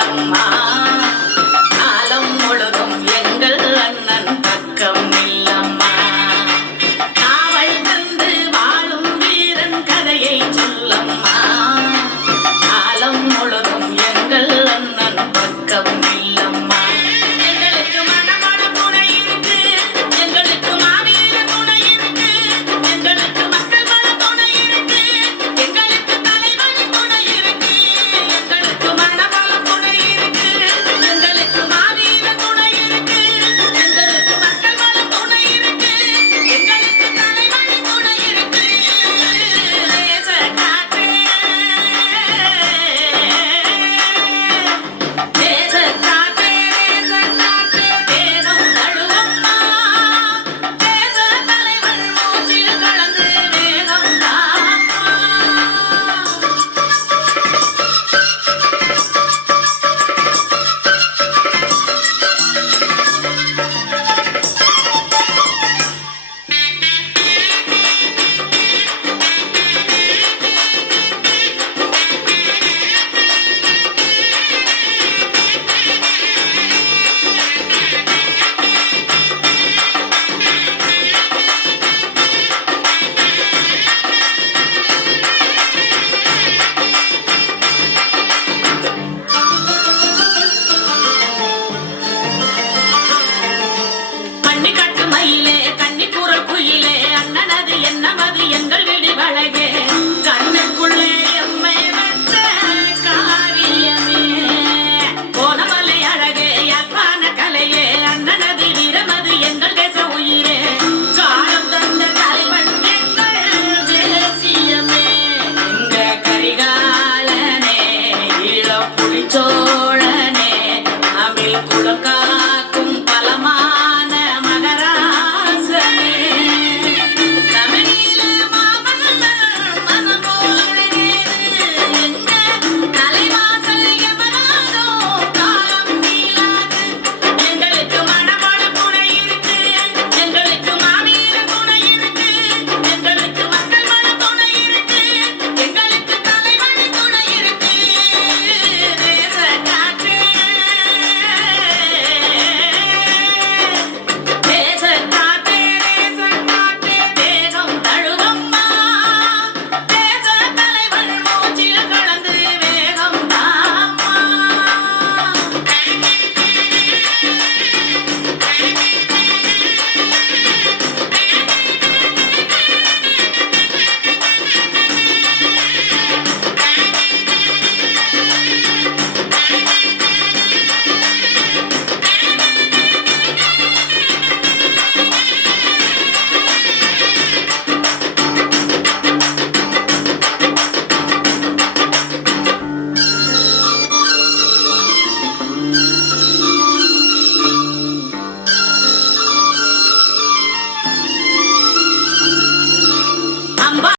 சொல்லம்மா காலம் முழுதும் எங்கள் அண்ணன் பக்கம் இல்லம்மா காவல் தந்து வாழும் வீரன் கதையை சொல்லம்மா காலம் முழுதும் எங்கள் அண்ணன் பக்கம் இல்லம்மா எங்களுக்கு மனமன துணை இருக்கு எங்களுக்கு மாவீர துணை இருக்கு எங்களுக்கு மக்கள் மன துணை இருக்கு எங்களுக்கு தலைவலி துணை இருக்கு எங்களுக்கு மனமன துணை இருக்கு எங்களுக்கு மாவீர துணை இருக்கு எங்களுக்கு மக்கள் மன துணை இருக்கு எங்களுக்கு தலைவலி துணை இருக்கு தேச காற்றே தேச காற்றே தேசம் தழுவம்மா தேச தலைவர் மூச்சில் கலந்து வேகம் தாம்மா கண்ணி கட்டு மயிலே கண்ணி குரல் குயிலே அண்ணனது என்னமது எங்கள் விடி வழகே கண்ணுக்குள்ளே எம்மை வச்ச காவியமே கோணமலை அழகே யாழ்ப்பாண கலையே அண்ணனது வீரமது எங்கள் தேச உயிரே காலம் தந்த தலைவன் எங்கள் தேசியமே இந்த கரிகாலனே ஈழப்புலிச்சோழனே அமிழ் குலங்காக்க